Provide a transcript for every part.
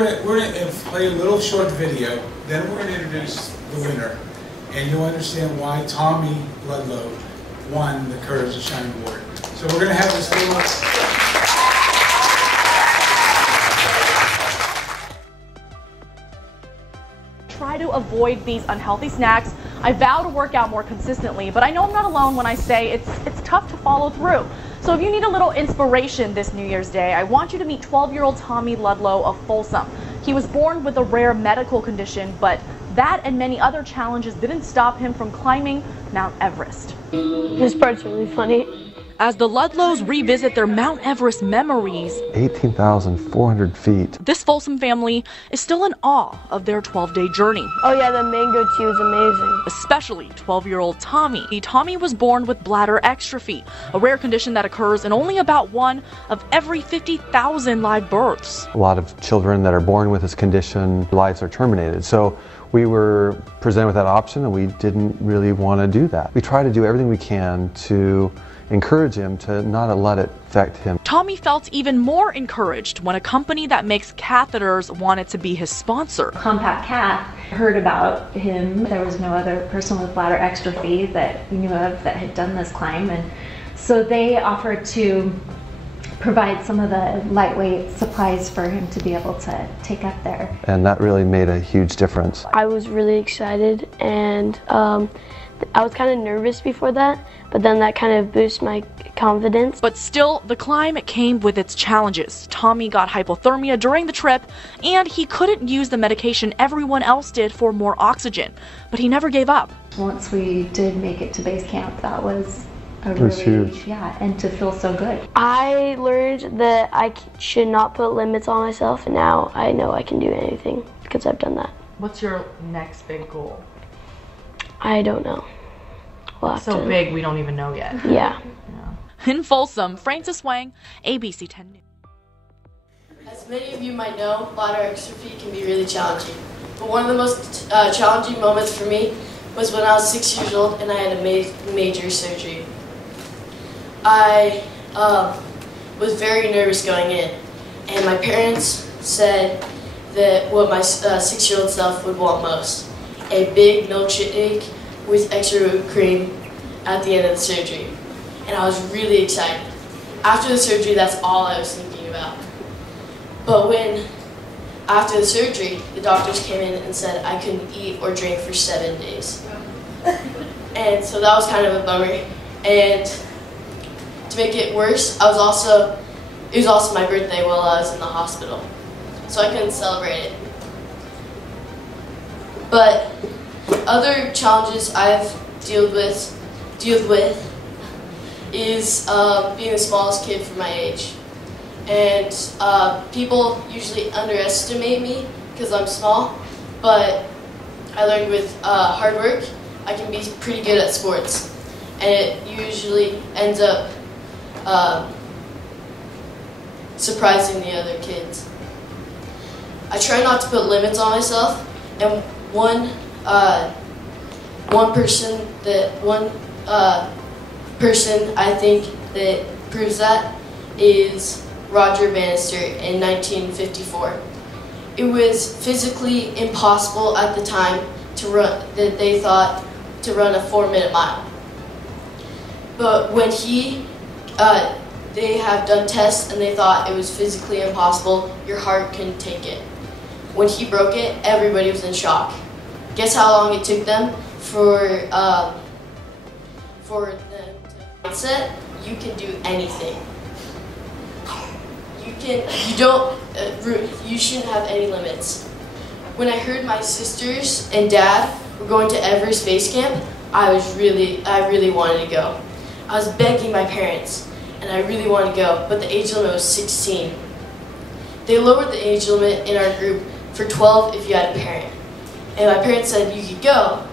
we're gonna play a little short video, then we're gonna introduce the winner, and you'll understand why Tommy Ludlow won the Courage to Shine Award. So we're gonna have this little. Try to avoid these unhealthy snacks. I vow to work out more consistently, but I know I'm not alone when I say it's tough to follow through. So if you need a little inspiration this New Year's Day, I want you to meet 12-year-old Tommy Ludlow of Folsom. He was born with a rare medical condition, but that and many other challenges didn't stop him from climbing Mount Everest. This part's really funny. As the Ludlows revisit their Mount Everest memories, 18,400 feet. This Folsom family is still in awe of their 12-day journey. Oh yeah, the mango tea was amazing. Especially 12-year-old Tommy. Tommy was born with bladder exstrophy, a rare condition that occurs in only about 1 of every 50,000 live births. A lot of children that are born with this condition, lives are terminated. So we were presented with that option and we didn't really want to do that. We try to do everything we can to encourage him to not let it affect him. Tommy felt even more encouraged when a company that makes catheters wanted to be his sponsor. Compact Cath heard about him. There was no other person with bladder exstrophy that we knew of that had done this climb, and so they offered to provide some of the lightweight supplies for him to be able to take up there. And that really made a huge difference. I was really excited, and I was kind of nervous before that, but then that kind of boosted my confidence. But still, the climb came with its challenges. Tommy got hypothermia during the trip, and he couldn't use the medication everyone else did for more oxygen. But he never gave up. Once we did make it to base camp, that was huge. Yeah, and to feel so good. I learned that I should not put limits on myself, and now I know I can do anything because I've done that. What's your next big goal? I don't know. So big we don't even know yet. Yeah. In Folsom, Francis Wang, ABC 10 News. As many of you might know, bladder exstrophy can be really challenging. But one of the most challenging moments for me was when I was 6 years old and I had a major surgery. I was very nervous going in, and my parents said that what my 6-year-old self would want most: a big milkshake with extra whipped cream at the end of the surgery. And I was really excited. After the surgery, that's all I was thinking about. But after the surgery, the doctors came in and said I couldn't eat or drink for 7 days. And so that was kind of a bummer. And to make it worse, it was also my birthday while I was in the hospital. So I couldn't celebrate it. But other challenges I've dealt with is being the smallest kid for my age. And people usually underestimate me because I'm small, but I learned with hard work I can be pretty good at sports, and it usually ends up surprising the other kids. I try not to put limits on myself, and one person I think that proves that is Roger Bannister in 1954. It was physically impossible at the time to run, that they thought, to run a 4-minute mile. But when they have done tests and they thought it was physically impossible, your heart couldn't take it. When he broke it, everybody was in shock. Guess how long it took them for them to mindset? You can do anything. You shouldn't have any limits. When I heard my sisters and dad were going to Everest Base Camp, I really wanted to go. I was begging my parents, and I really wanted to go, but the age limit was 16. They lowered the age limit in our group for 12 if you had a parent. And my parents said you could go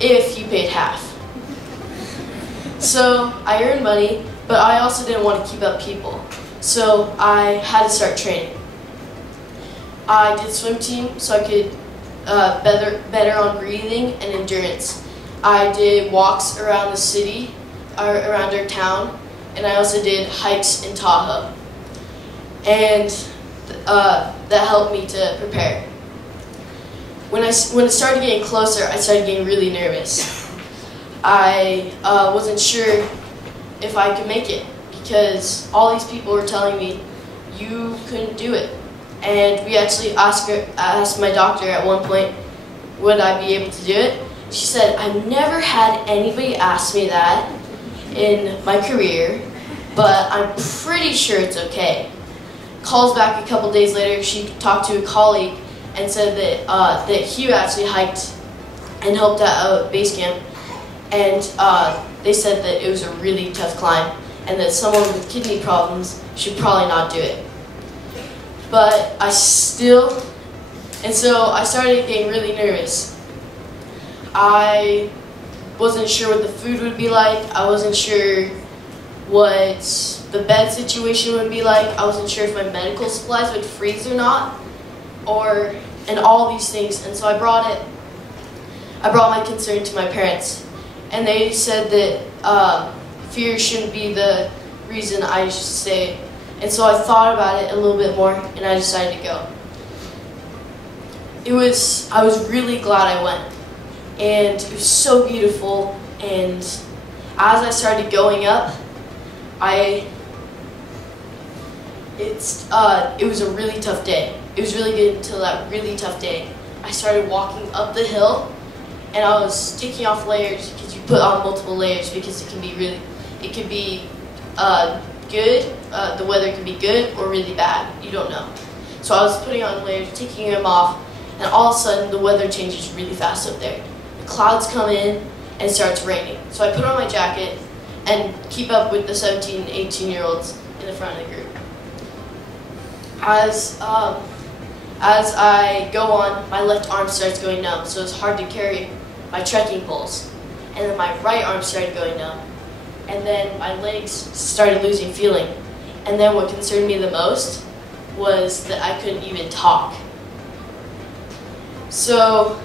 if you paid half. So I earned money, but I also didn't want to keep up people. So I had to start training. I did swim team so I could better on breathing and endurance. I did walks around the city, around our town, and I also did hikes in Tahoe. And that helped me to prepare. When it started getting closer, I started getting really nervous. I wasn't sure if I could make it because all these people were telling me you couldn't do it. And we actually asked my doctor at one point, would I be able to do it? She said, I've never had anybody ask me that in my career, but I'm pretty sure it's okay. Calls back a couple days later, she talked to a colleague and said that he actually hiked and helped out at base camp, and they said that it was a really tough climb and that someone with kidney problems should probably not do it. But so I started getting really nervous. I wasn't sure what the food would be like. I wasn't sure what the bed situation would be like. I wasn't sure if my medical supplies would freeze or not, and all these things. And so I brought my concern to my parents, and they said that fear shouldn't be the reason I should stay. And so I thought about it a little bit more, and I decided to go. I was really glad I went, and it was so beautiful. And as I started going up, it was a really tough day. It was really good until that really tough day. I started walking up the hill, and I was taking off layers because you put on multiple layers because it can be good. The weather can be good or really bad. You don't know. So I was putting on layers, taking them off, and all of a sudden the weather changes really fast up there. The clouds come in and it starts raining. So I put on my jacket and keep up with the 17, 18-year-olds in the front of the group. As I go on, my left arm starts going numb, so it's hard to carry my trekking poles. And then my right arm started going numb. And then my legs started losing feeling. And then what concerned me the most was that I couldn't even talk. So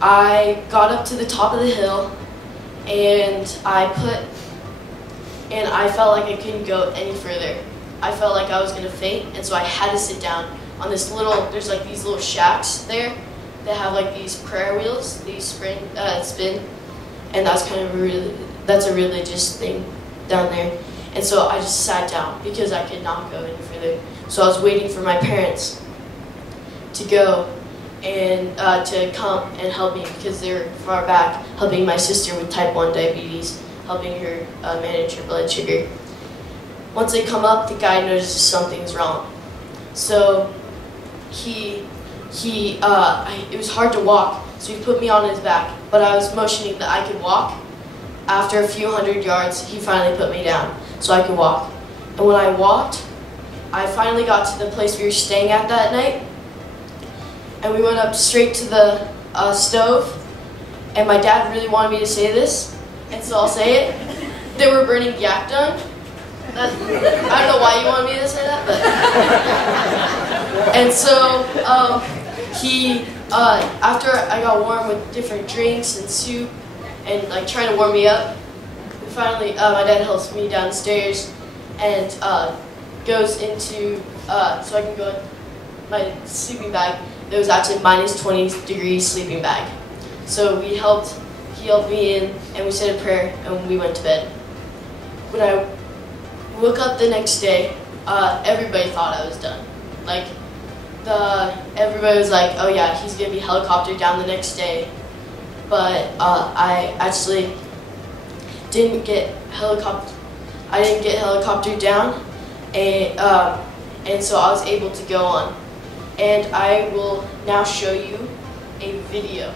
I got up to the top of the hill, and I felt like I couldn't go any further. I felt like I was gonna faint, and so I had to sit down on this there's like these little shacks there that have like these prayer wheels, these spin, and that's a religious thing down there. And so I just sat down because I could not go any further. So I was waiting for my parents to go and to come and help me because they were far back, helping my sister with type 1 diabetes, helping her manage her blood sugar. Once they come up, the guy notices something's wrong. So it was hard to walk, so he put me on his back, but I was motioning that I could walk. After a few hundred yards, he finally put me down so I could walk. And when I walked, I finally got to the place we were staying at that night, and we went up straight to the stove, and my dad really wanted me to say this, and so I'll say it. They were burning yak dung. I don't know why you wanted me to say that, but... And so, after I got warm with different drinks and soup, and like trying to warm me up, finally, my dad helps me downstairs and goes into, so I can go in my sleeping bag. There was actually -20 sleeping bag. So he helped me in, and we said a prayer, and we went to bed. When I woke up the next day, everybody thought I was done. Like, everybody was like, oh yeah, he's gonna be helicoptered down the next day. But I actually didn't get helicoptered down, and so I was able to go on. And I will now show you a video.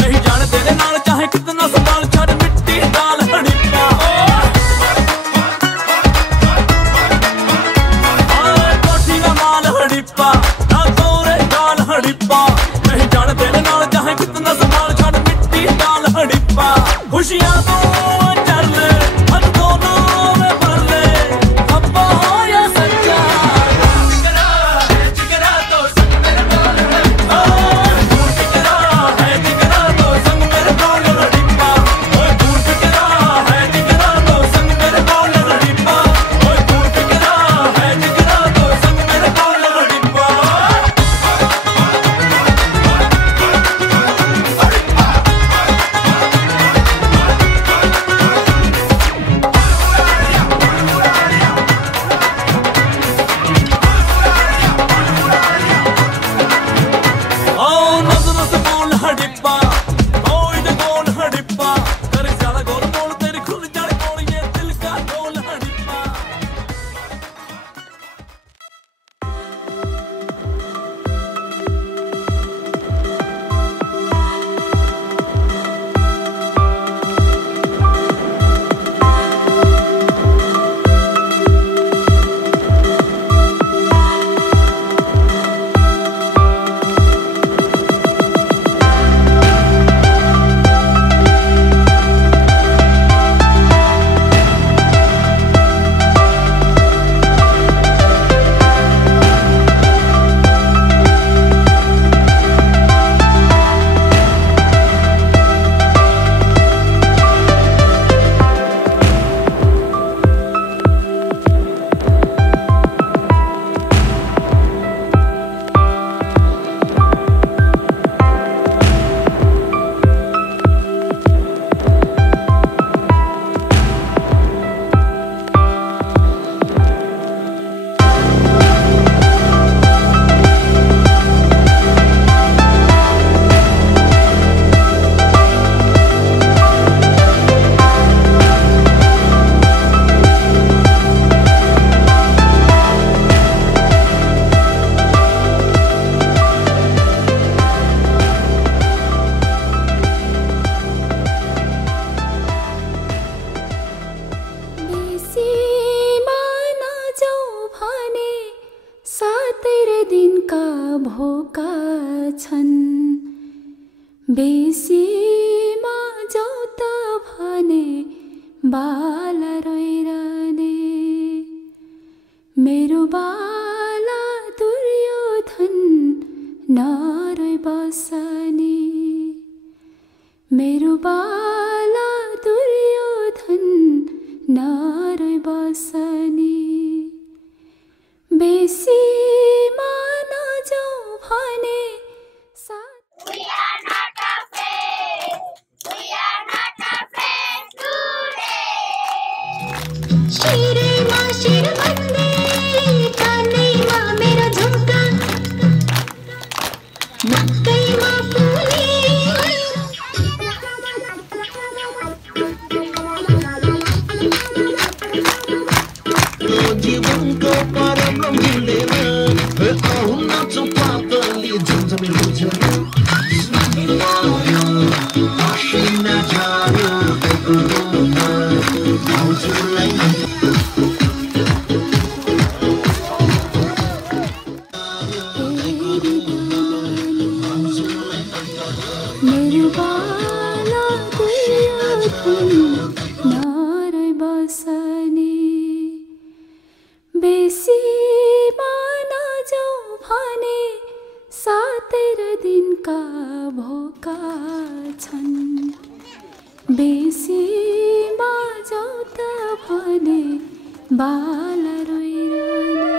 नहीं जाने तेरे नाल चाहे कितना संभाल छड़ मिट्टी डाल हड़िप्पा कोठी का माल हड़िप्पा ना तोरे डाल हड़िप्पा नहीं जाने तेरे नाल चाहे कितना संभाल छड़ मिट्टी डाल हड़िप्पा खुशियां तो चल ले हद दोनों में भर ले अब्बा हो या सच्चा जिगरा तो संग मेरे बोल दूर जिगरा है जिगरा तो संग मेरे बोल हड़िप्पा दूर जिगरा है जिगरा तो संग मेरे बोल हड़िप्पा दूर जिगरा है जिगरा तो संग मेरे बोल हड़िप्पा नजर से बोल हड़िप्पा कोई न गोल हड़िप्पा कर ज्यादा गोल बोल तेरी खुल जाए बोल ये दिल का गोल हड़िप्पा बेसीमा नजाऊ भने 7 दिनका भोका छन् बेसीमा जाऊ त भने बाला रोइरहने मेरो बाला दुर्योधन नरोइ बसनी मेरो बाला दुर्योधन नरोइ बसनी बेसीमा नजाऊ भने We are not afraid. We are not afraid today. शिरमा शिर भन्दै कानैमा मेरो झुम्का नक्कैमा फुले जीवनको परम मिल्दैन आउन चौपातले झन्झमी बुझ्यो आशिना जायो बेगुना आउँछुलाई मेरो बाला दुर्योधन नरोइ बसनी बेसीमा नजाऊ भने 7 दिनका भोका छन् बेसीमा जाऊ त भने बाला रोइरहने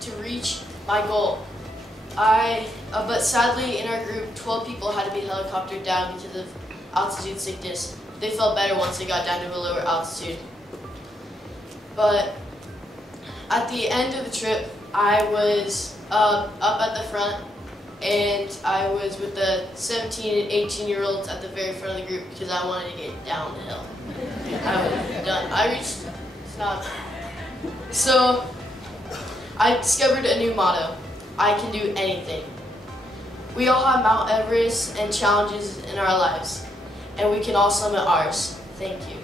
to reach my goal. But sadly in our group, 12 people had to be helicoptered down because of altitude sickness. They felt better once they got down to a lower altitude. But at the end of the trip, I was up at the front, and I was with the 17 and 18-year-olds at the very front of the group because I wanted to get down the hill. I was done. I reached snob. So I discovered a new motto: I can do anything. We all have Mount Everest and challenges in our lives, and we can all summit ours. Thank you.